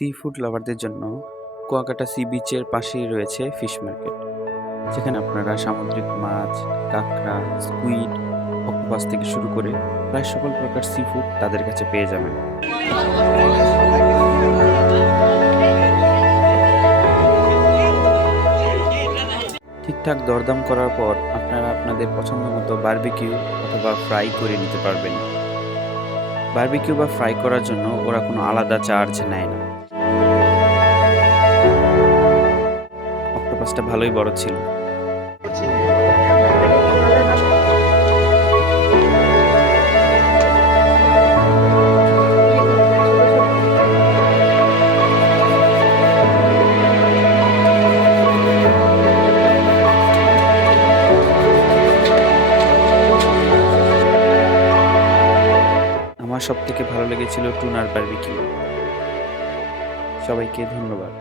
Sea food লাভারদের জন্য Kuakata C বিচের পাশেই রয়েছে ফিশ মার্কেট, যেখানে আপনারা সামুদ্রিক মাছ, কাঁকড়া, স্কুইড, অক্টোপাস থেকে শুরু করে প্রায় সকল প্রকার সি ফুড তাদের কাছে পেয়ে যাবেন। ঠিকঠাক দরদাম করার পর আপনারা আপনাদের পছন্দ মতো বারবিকিউ অথবা ফ্রাই করে নিতে পারবেন। বারবিকিউ বা ফ্রাই করার জন্য ওরা কোনো আলাদা চার্জ নেয় না। অক্টোপাসটা ভালোই বড় ছিল। আমার সবথেকে ভালো লেগেছিল টুনার বারবিকিউ। সবাইকে ধন্যবাদ।